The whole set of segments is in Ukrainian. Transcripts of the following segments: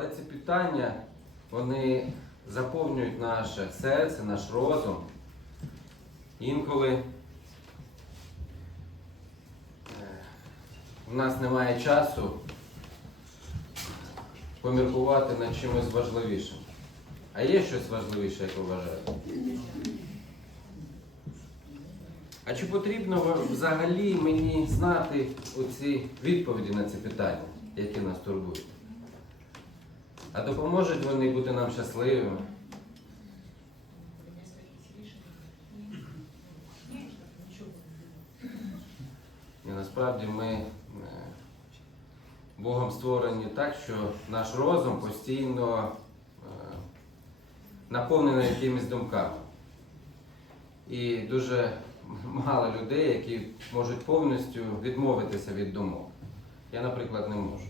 Але ці питання вони заповнюють наше серце, наш розум. Інколи е, в нас немає часу поміркувати над чимось важливішим. А є щось важливіше, як ви вважаєте? А чи потрібно взагалі мені знати оці відповіді на ці питання, які нас турбують? А допоможуть вони бути нам щасливими? І насправді ми е, Богом створені так, що наш розум постійно е, наповнений якимись думками. І дуже мало людей, які можуть повністю відмовитися від думок. Я, наприклад, не можу.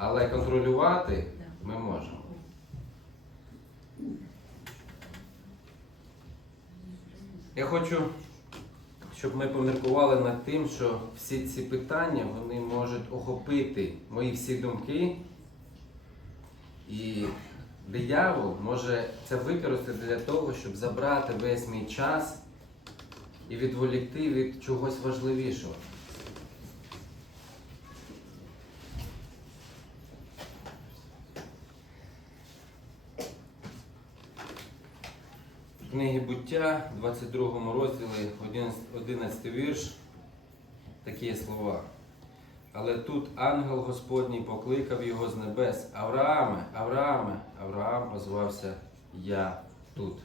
Але контролювати ми можемо. Я хочу, щоб ми поміркували над тим, що всі ці питання вони можуть охопити мої всі думки. І диявол може це використати для того, щоб забрати весь мій час і відволікти від чогось важливішого. В книгі буття, 22 розділі, 11 11 вірш, такі слова. Але тут ангел Господній покликав його з небес. Аврааме, Аврааме, Авраам озвався Я тут.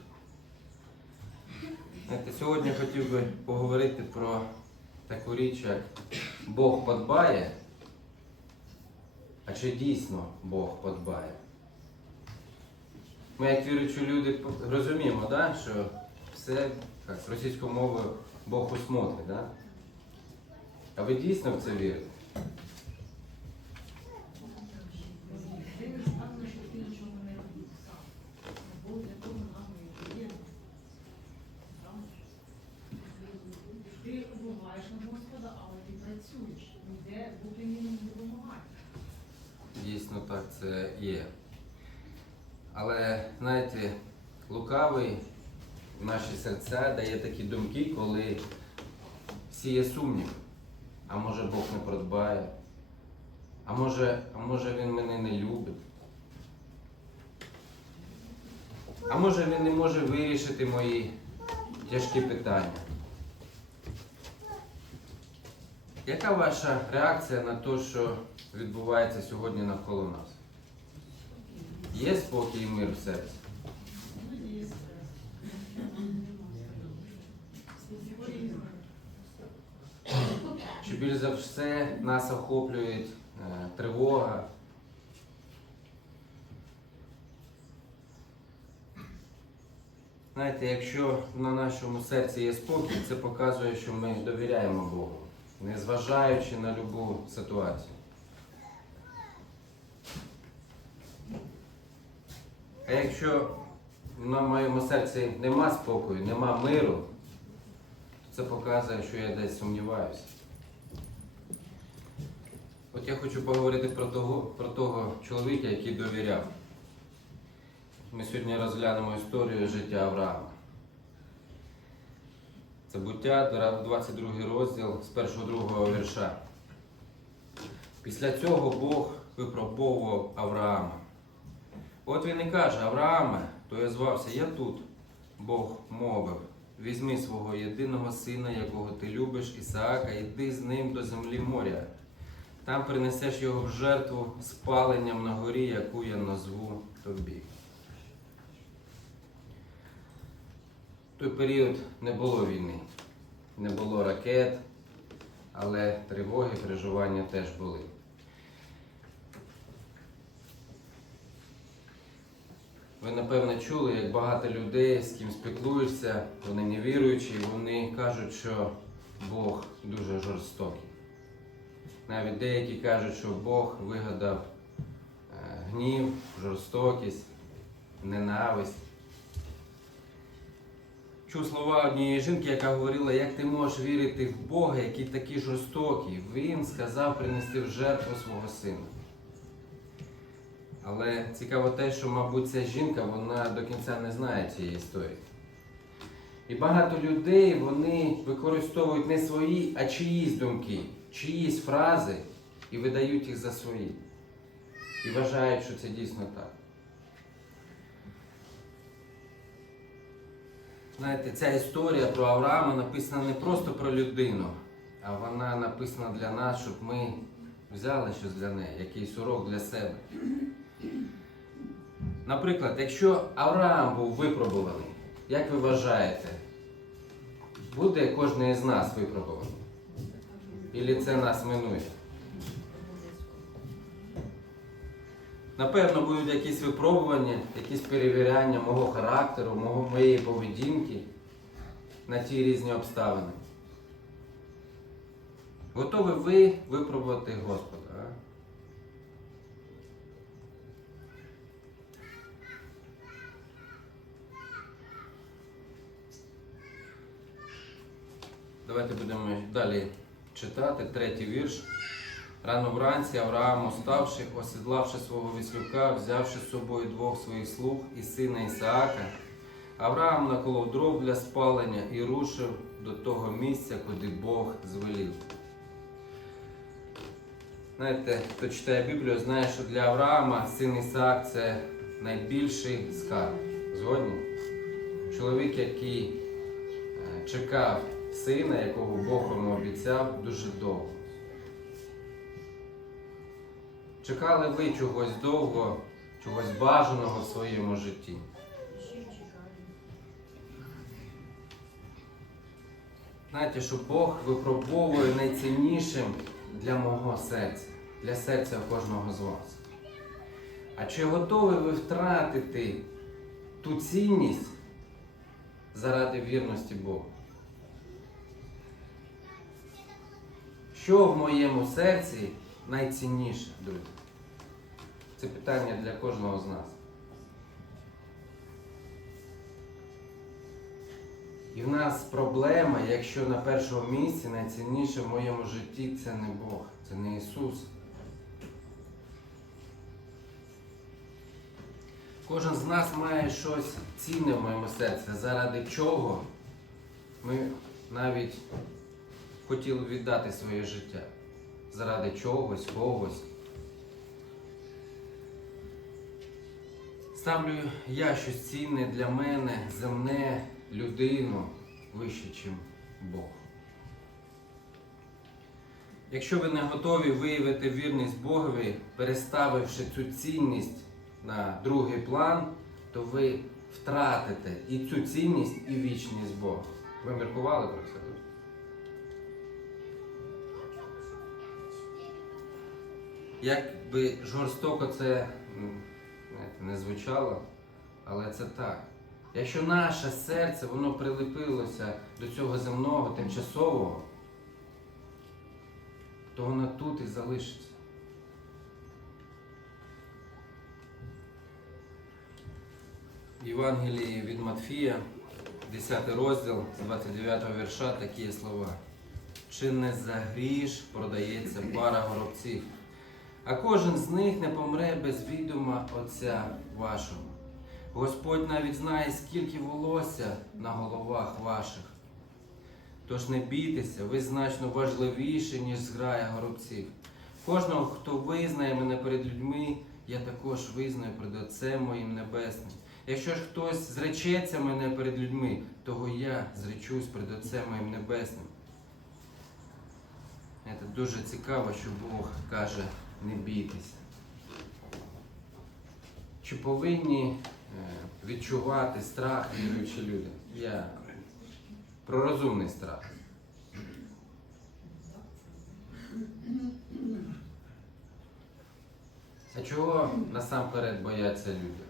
Знаєте, сьогодні хотів би поговорити про таку річ, як Бог подбає. А чи дійсно Бог подбає? Ми, як віруючі люди, розуміємо, да, що все як, російською мовою Бог усмотрить. Да? А ви дійсно в це вірите? Дійсно так це є. Але знаєте, лукавий в наші серця дає такі думки, коли сіє сумнів. А може Бог не продбає, а може, а може Він мене не любить. А може він не може вирішити мої тяжкі питання. Яка ваша реакція на те, що відбувається сьогодні навколо нас? Є спокій і мир в серці? Чи більш за все нас охоплює е, тривога? Знаєте, якщо на нашому серці є спокій, це показує, що ми довіряємо Богу, незважаючи на будь-яку ситуацію. А якщо на моєму серці нема спокою, нема миру, то це показує, що я десь сумніваюся. От я хочу поговорити про того, про того чоловіка, який довіряв. Ми сьогодні розглянемо історію життя Авраама. Це буття, 22 розділ з першого другого вірша. Після цього Бог випробовував Авраама. От він і каже, Аврааме, то я звався, я тут. Бог мовив, візьми свого єдиного сина, якого ти любиш, Ісаака, йди з ним до землі моря. Там принесеш його в жертву спаленням на горі, яку я назву тобі. Той період не було війни, не було ракет, але тривоги, переживання теж були. Ви напевно чули, як багато людей, з ким спілкуєшся, вони не віруючі, вони кажуть, що Бог дуже жорстокий. Навіть деякі кажуть, що Бог вигадав е, гнів, жорстокість, ненависть. Чув слова однієї жінки, яка говорила, як ти можеш вірити в Бога, який такий жорстокий. Він сказав принести в жертву свого сина. Але цікаво те, що, мабуть, ця жінка вона до кінця не знає цієї історії. І багато людей вони використовують не свої, а чиїсь думки, чиїсь фрази і видають їх за свої. І вважають, що це дійсно так. Знаєте, ця історія про Авраама написана не просто про людину, а вона написана для нас, щоб ми взяли щось для неї, якийсь урок для себе. Наприклад, якщо Авраам був випробуваний, як ви вважаєте, буде кожен із нас випробуваний? Ілі це нас минує? Напевно, будуть якісь випробування, якісь перевіряння мого характеру, мого, моєї поведінки на ті різні обставини. Готові ви випробувати Господа? Давайте будемо далі читати третій вірш. Рано вранці Авраам, уставши, осідлавши свого віслюка, взявши з собою двох своїх слуг і сина Ісаака, Авраам наколов дров для спалення і рушив до того місця, куди Бог звелів. Знаєте, хто читає Біблію, знає, що для Авраама син Ісаак це найбільший скарб. Згодні? Чоловік, який е, чекав сина, якого Бог йому обіцяв дуже довго. Чекали ви чогось довго, чогось бажаного в своєму житті. Знаєте, що Бог випробовує найціннішим для мого серця, для серця кожного з вас. А чи готові ви втратити ту цінність заради вірності Богу? Що в моєму серці найцінніше, друзі? Це питання для кожного з нас. І в нас проблема, якщо на першому місці найцінніше в моєму житті це не Бог, це не Ісус. Кожен з нас має щось цінне в моєму серці, заради чого ми навіть хотіли віддати своє життя. Заради чогось, когось. Ставлю я щось цінне для мене, земне, людину вище, ніж Бог. Якщо ви не готові виявити вірність Богові, переставивши цю цінність на другий план, то ви втратите і цю цінність, і вічність Бога. Ви міркували про це? Як би жорстоко це ну, знаєте, не звучало, але це так. Якщо наше серце воно прилепилося до цього земного, тимчасового, то воно тут і залишиться. Євангелії від Матфія, 10 розділ з 29 вірша, такі слова. Чи не за гріш продається пара горобців? А кожен з них не помре без відома Отця вашого. Господь навіть знає, скільки волосся на головах ваших. Тож не бійтеся, ви значно важливіші, ніж зграя горобців. Кожного, хто визнає мене перед людьми, я також визнаю перед Отцем моїм Небесним. Якщо ж хтось зречеться мене перед людьми, того я зречусь перед Отцем моїм Небесним. Це дуже цікаво, що Бог каже, не бійтеся. Чи повинні е, відчувати страх віруючі люди? Я про розумний страх. А чого насамперед бояться люди?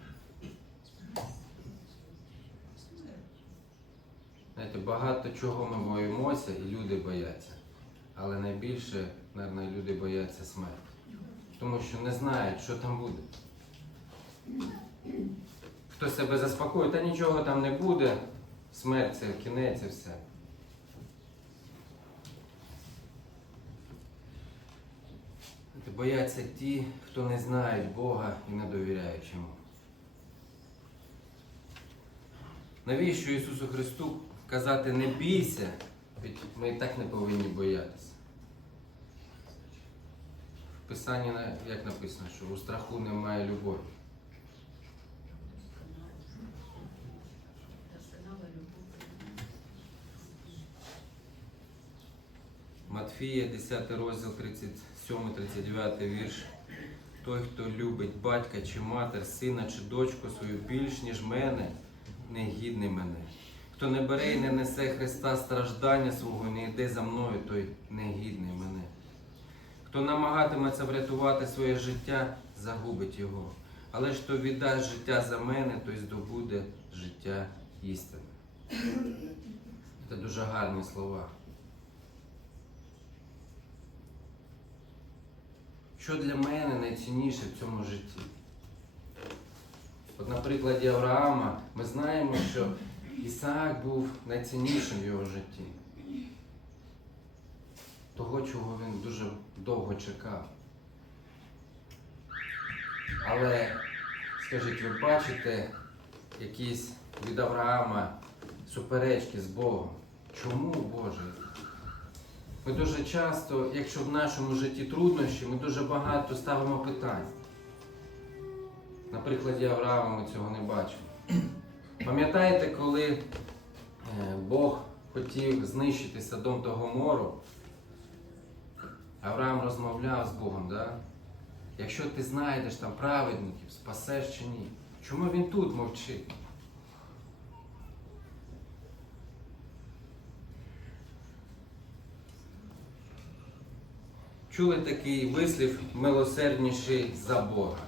Знаєте, багато чого ми боїмося і люди бояться. Але найбільше, мабуть, люди бояться смерті. Тому що не знають, що там буде. Хто себе заспокоїть, та нічого там не буде, смерть це кінець і все. бояться ті, хто не знають Бога і не довіряють йому. Навіщо Ісусу Христу казати не бійся, ми і так не повинні боятися. В Писанні як написано, що у страху немає любові. Матфія, 10 розділ, 37-39 вірш. Той, хто любить батька чи матір, сина чи дочку свою більш, ніж мене, не гідний мене. Хто не бере і не несе Христа страждання свого, не йде за мною, той не гідний мене. Хто намагатиметься врятувати своє життя, загубить його. Але ж хто віддасть життя за мене, той здобуде життя істини. Це дуже гарні слова. Що для мене найцінніше в цьому житті? От на прикладі Авраама ми знаємо, що Ісаак був найціннішим в його житті. Того, чого він дуже довго чекав. Але, скажіть, ви бачите якісь від Авраама суперечки з Богом? Чому Боже? Ми дуже часто, якщо в нашому житті труднощі, ми дуже багато ставимо питань. На прикладі Авраама ми цього не бачимо. Пам'ятаєте, коли е, Бог хотів знищити Содом та Гомору, Авраам розмовляв з Богом, да? якщо ти знайдеш там праведників, спасеш чи ні? Чому він тут мовчить? Чули такий вислів милосердніший за Бога.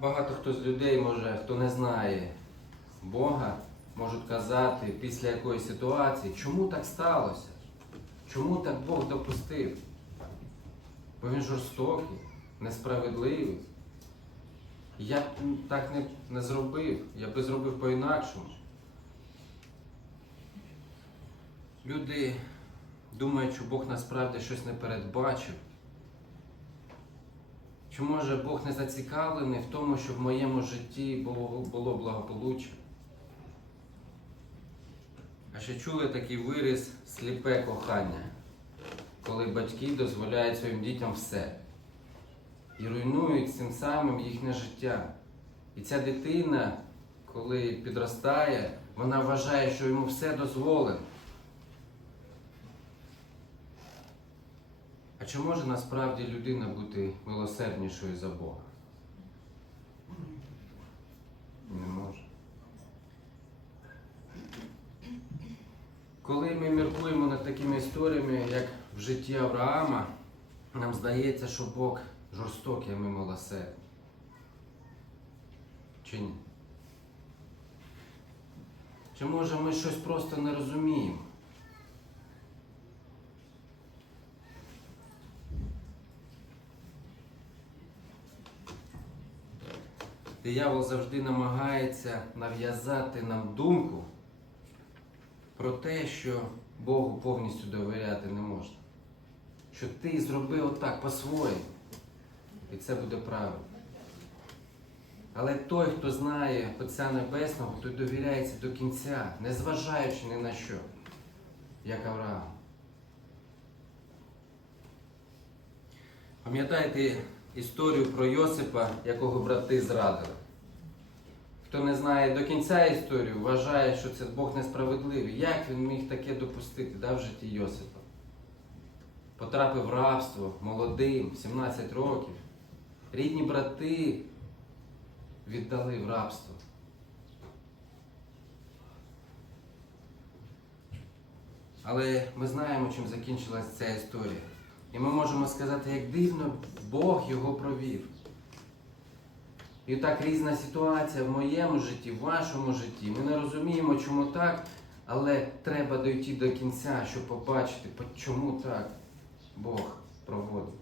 Багато хто з людей може, хто не знає Бога, можуть казати після якоїсь ситуації, чому так сталося? Чому так Бог допустив? Бо він жорстокий, несправедливий. Я б так не, не зробив, я би зробив по-інакшому. Люди думають, що Бог насправді щось не передбачив. Чи може Бог не зацікавлений в тому, щоб в моєму житті було, було благополуччя? А ще чули такий виріс сліпе кохання, коли батьки дозволяють своїм дітям все і руйнують цим самим їхнє життя. І ця дитина, коли підростає, вона вважає, що йому все дозволено. А чи може насправді людина бути милосерднішою за Бога? Не може. Коли ми міркуємо над такими історіями, як в житті Авраама, нам здається, що Бог жорстокий, а ми милосердні. Чи ні? Чи може ми щось просто не розуміємо? Диявол завжди намагається нав'язати нам думку про те, що Богу повністю довіряти не можна. Що ти зробив отак по-своєму, і це буде правильно. Але той, хто знає Отця Небесного, той довіряється до кінця, незважаючи ні на що, як Авраам. Пам'ятаєте історію про Йосипа, якого брати зрадили? Хто не знає до кінця історію, вважає, що це Бог несправедливий. Як він міг таке допустити да, в житті Йосипа? Потрапив в рабство молодим, 17 років. Рідні брати віддали в рабство. Але ми знаємо, чим закінчилась ця історія. І ми можемо сказати, як дивно Бог його провів. І так різна ситуація в моєму житті, в вашому житті. Ми не розуміємо, чому так, але треба дойти до кінця, щоб побачити, чому так Бог проводить.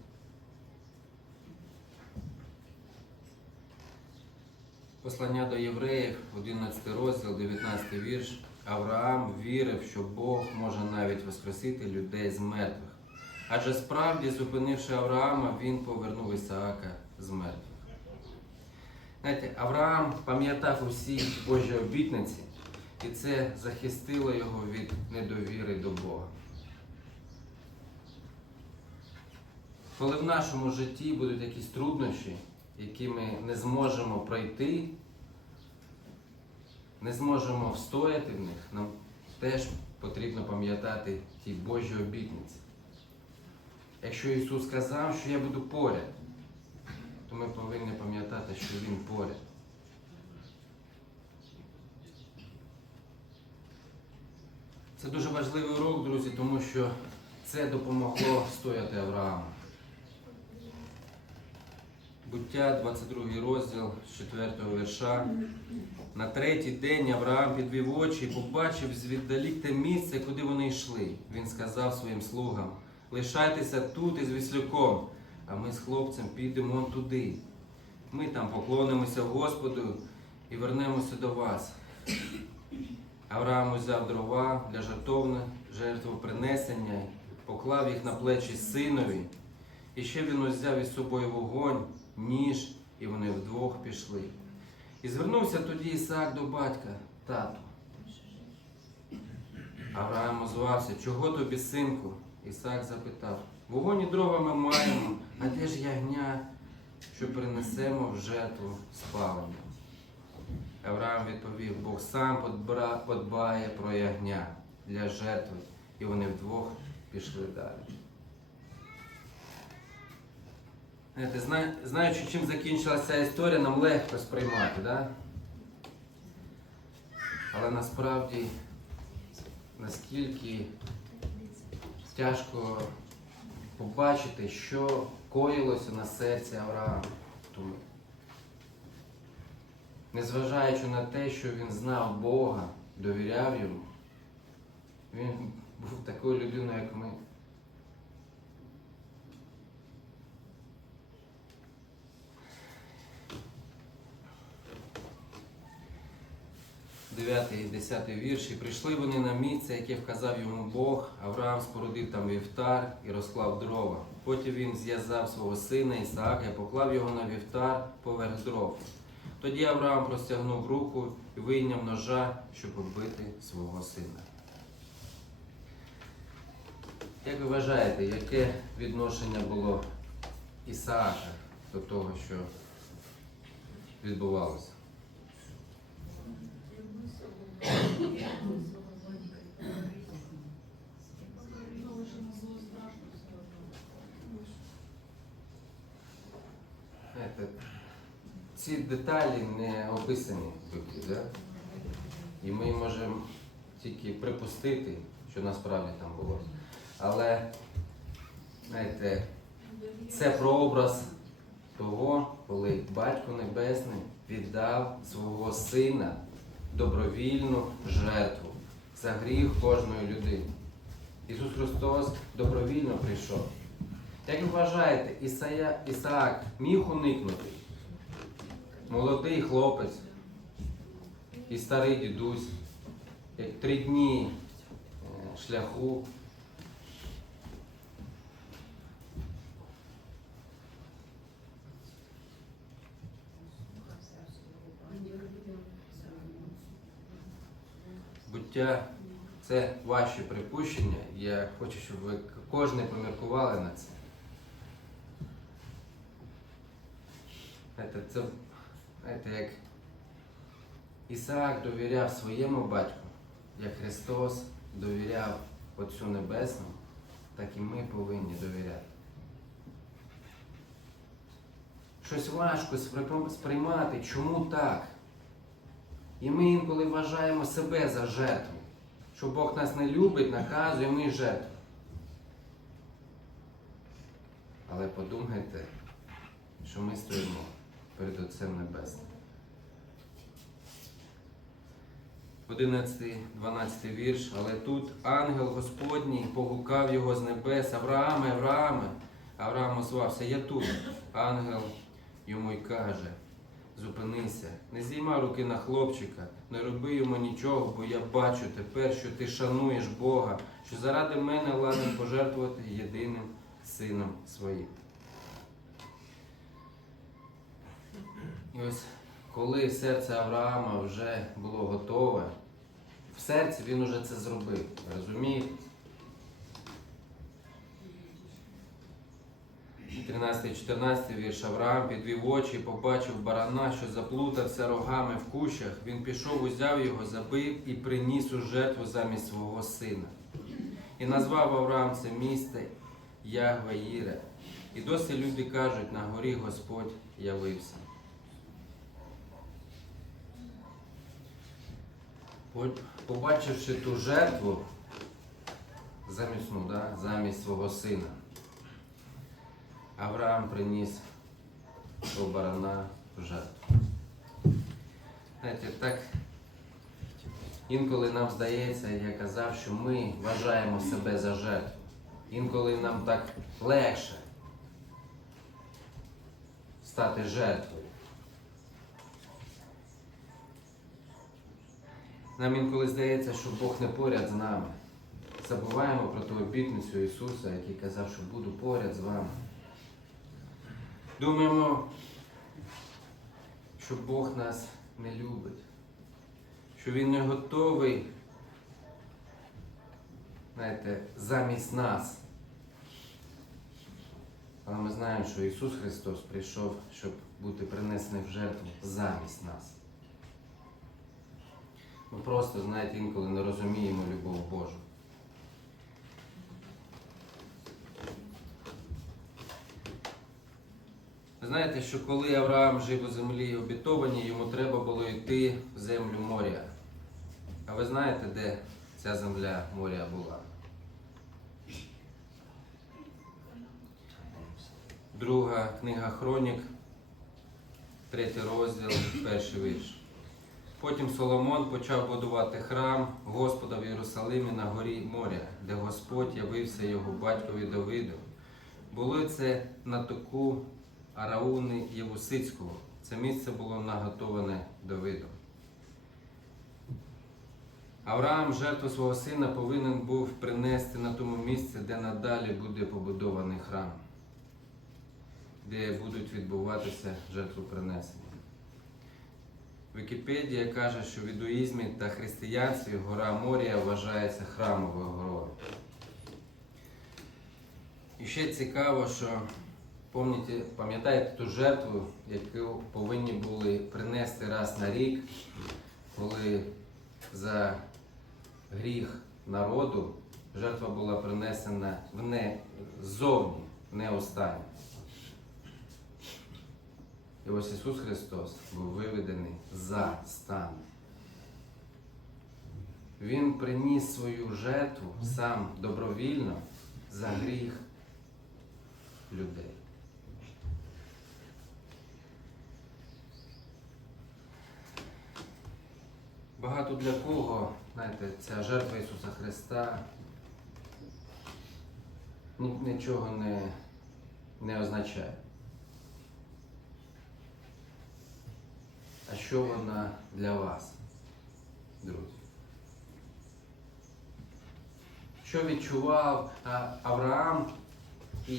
Послання до євреїв, 11 розділ, 19 вірш. Авраам вірив, що Бог може навіть воскресити людей з мертвих. Адже справді, зупинивши Авраама, він повернув Ісаака з мертвих. Знаєте, Авраам пам'ятав усі Божі обітниці, і це захистило його від недовіри до Бога. Коли в нашому житті будуть якісь труднощі, які ми не зможемо пройти, не зможемо встояти в них, нам теж потрібно пам'ятати ті Божі обітниці. Якщо Ісус сказав, що я буду поряд, то ми повинні пам'ятати, що Він поряд. Це дуже важливий урок, друзі, тому що це допомогло стояти Аврааму. Буття, 22 розділ з 4 вірша. На третій день Авраам підвів очі і побачив звіддалік те місце, куди вони йшли. Він сказав своїм слугам: лишайтеся тут із віслюком, а ми з хлопцем підемо туди. Ми там поклонимося Господу і вернемося до вас. Авраам узяв дрова для жертовне жертвопринесення, поклав їх на плечі синові. І ще він узяв із собою вогонь, ніж, і вони вдвох пішли. І звернувся тоді Ісаак до батька, тату. Авраам озвався, чого тобі, синку? Ісаак запитав, вогонь і дрова ми маємо, а де ж ягня, що принесемо в жертву спалення? Авраам відповів, Бог сам подбає про ягня для жертви, і вони вдвох пішли далі. Знаєте, зна- знаючи, чим закінчилася ця історія, нам легко сприймати, да? але насправді наскільки тяжко побачити, що коїлося на серці Авраама. Незважаючи на те, що він знав Бога, довіряв йому, він був такою людиною, як ми. Дев'ятий і десятий вірші. Прийшли вони на місце, яке вказав йому Бог. Авраам спорудив там вівтар і розклав дрова. Потім він зв'язав свого сина Ісаака і поклав його на вівтар поверх дров. Тоді Авраам простягнув руку і вийняв ножа, щоб убити свого сина. Як ви вважаєте, яке відношення було Ісаака до того, що відбувалося? Ну, що не було страшно все одно. Знаєте, ці деталі не описані в Біблії, да? і ми можемо тільки припустити, що насправді там було. Але знаєте, це прообраз того, коли Батько Небесний віддав свого сина добровільну жертву за гріх кожної людини. Ісус Христос добровільно прийшов. Як ви вважаєте, Ісая, Ісаак міг уникнути? Молодий хлопець і старий дідусь, як три дні е, шляху. Буття це ваші припущення. Я хочу, щоб ви кожен поміркували на це. Знаєте, це знаєте, як Ісаак довіряв своєму батьку, як Христос довіряв Отцю Небесному, так і ми повинні довіряти. Щось важко сприймати, чому так? І ми інколи вважаємо себе за жертву, що Бог нас не любить, наказує, ми жертви. Але подумайте, що ми стоїмо перед Отцем Небесним. 11-12 вірш, але тут ангел Господній погукав його з небес, Аврааме, Аврааме. Авраам озвався, я тут. Ангел йому й каже, зупинися, не зіймай руки на хлопчика, не роби йому нічого, бо я бачу тепер, що ти шануєш Бога, що заради мене ладен пожертвувати єдиним сином своїм. І ось коли серце Авраама вже було готове, в серці він уже це зробив. Розумієте? 13-14 вірш Авраам підвів очі побачив барана, що заплутався рогами в кущах. Він пішов, узяв його, забив і приніс у жертву замість свого сина. І назвав Авраам це місце Ягве Їре. І досі люди кажуть, на горі Господь явився. Побачивши ту жертву замісну, да, замість свого сина, Авраам приніс того барана жертву. Знаєте, так інколи нам здається, я казав, що ми вважаємо себе за жертву. Інколи нам так легше стати жертвою. Нам інколи здається, що Бог не поряд з нами. Забуваємо про ту обітницю Ісуса, який казав, що буду поряд з вами. Думаємо, що Бог нас не любить, що Він не готовий, знаєте, замість нас. Але ми знаємо, що Ісус Христос прийшов, щоб бути принесений в жертву замість нас. Ми просто, знаєте, інколи не розуміємо любов Божу. Знаєте, що коли Авраам жив у землі обітованій, йому треба було йти в землю моря. А ви знаєте, де ця земля моря була? Друга книга Хронік, третій розділ, перший вірш. Потім Соломон почав будувати храм Господа в Єрусалимі на горі моря, де Господь явився його батькові Давиду. Було це на току Арауни Євусицького. Це місце було наготоване Давидом. Авраам жертву свого сина повинен був принести на тому місці, де надалі буде побудований храм, де будуть відбуватися жертвопринесення. Вікіпедія каже, що в ідуїзмі та християнстві гора Морія вважається храмовою горою. І ще цікаво, що пам'ятаєте, пам'ятаєте ту жертву, яку повинні були принести раз на рік, коли за гріх народу жертва була принесена в не, ззовні, не останнє. І ось Ісус Христос був виведений за стан. Він приніс свою жертву сам добровільно за гріх людей. Багато для кого, знаєте, ця жертва Ісуса Христа нічого не, не означає. А що вона для вас, друзі? Що відчував Авраам і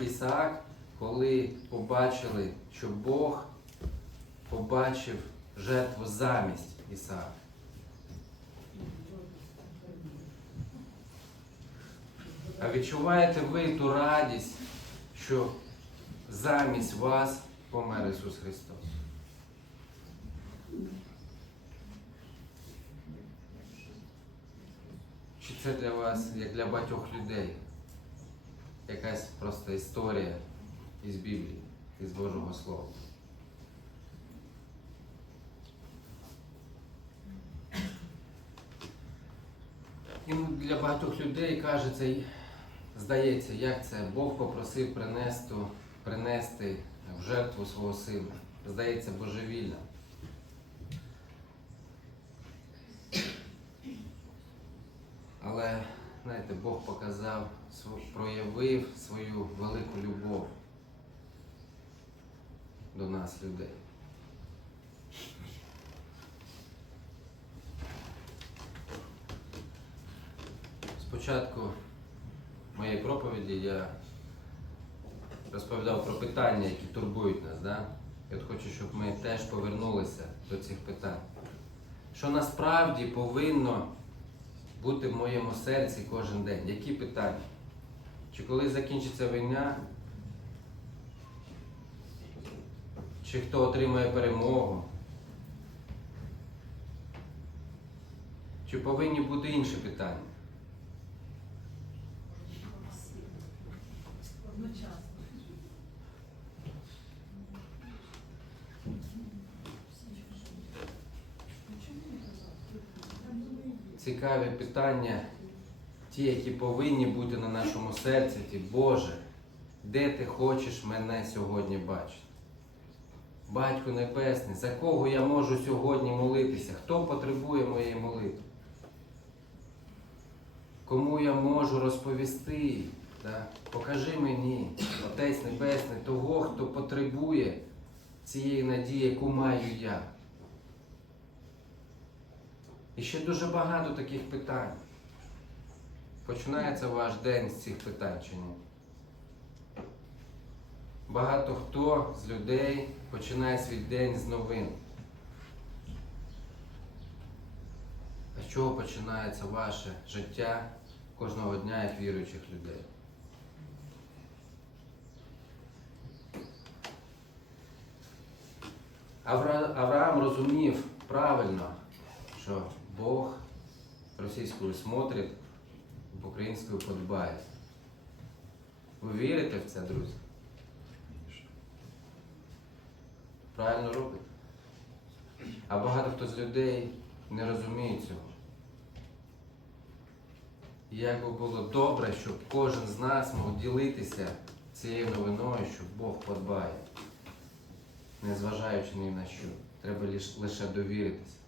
Ісаак, коли побачили, що Бог побачив жертву замість Ісаака? А відчуваєте ви ту радість, що замість вас помер Ісус Христос? Чи це для вас, як для багатьох людей, якась просто історія із Біблії, із Божого Слова? І для багатьох людей кажеться, й- здається, як це Бог попросив принести, принести в жертву свого сина. Здається, божевільно. Але, знаєте, Бог показав, проявив свою велику любов до нас, людей. Спочатку моєї проповіді я розповідав про питання, які турбують нас. Да? І от хочу, щоб ми теж повернулися до цих питань. Що насправді повинно бути в моєму серці кожен день? Які питання? Чи коли закінчиться війна? Чи хто отримає перемогу? Чи повинні бути інші питання? Цікаві питання, ті, які повинні бути на нашому серці, ті, Боже, де ти хочеш мене сьогодні бачити? Батько Небесний, за кого я можу сьогодні молитися? Хто потребує моєї молитви? Кому я можу розповісти? Да? Покажи мені, Отець Небесний, того, хто потребує цієї надії, яку маю я. І ще дуже багато таких питань. Починається ваш день з цих питань чи ні? Багато хто з людей починає свій день з новин. А з чого починається ваше життя кожного дня як віруючих людей? Авра- Авраам розумів правильно, що Бог російською смотрить, українською подбає. Ви вірите в це, друзі? Правильно робить. А багато хто з людей не розуміє цього. Як би було добре, щоб кожен з нас мог ділитися цією новиною, що Бог подбає, незважаючи ні на що. Треба лише довіритися.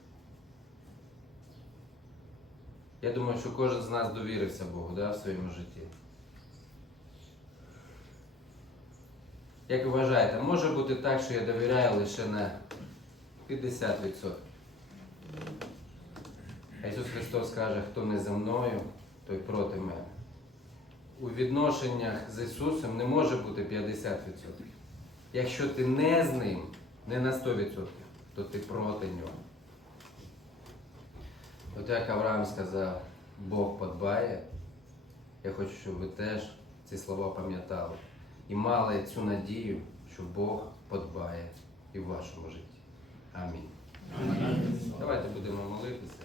Я думаю, що кожен з нас довірився Богу да, в своєму житті. Як ви вважаєте, може бути так, що я довіряю лише на 50%? А Ісус Христос каже, хто не за мною, той проти мене. У відношеннях з Ісусом не може бути 50%. Якщо ти не з ним, не на 100%, то ти проти нього. От як Авраам сказав, Бог подбає, я хочу, щоб ви теж ці слова пам'ятали і мали цю надію, що Бог подбає і в вашому житті. Амінь. Давайте будемо молитися.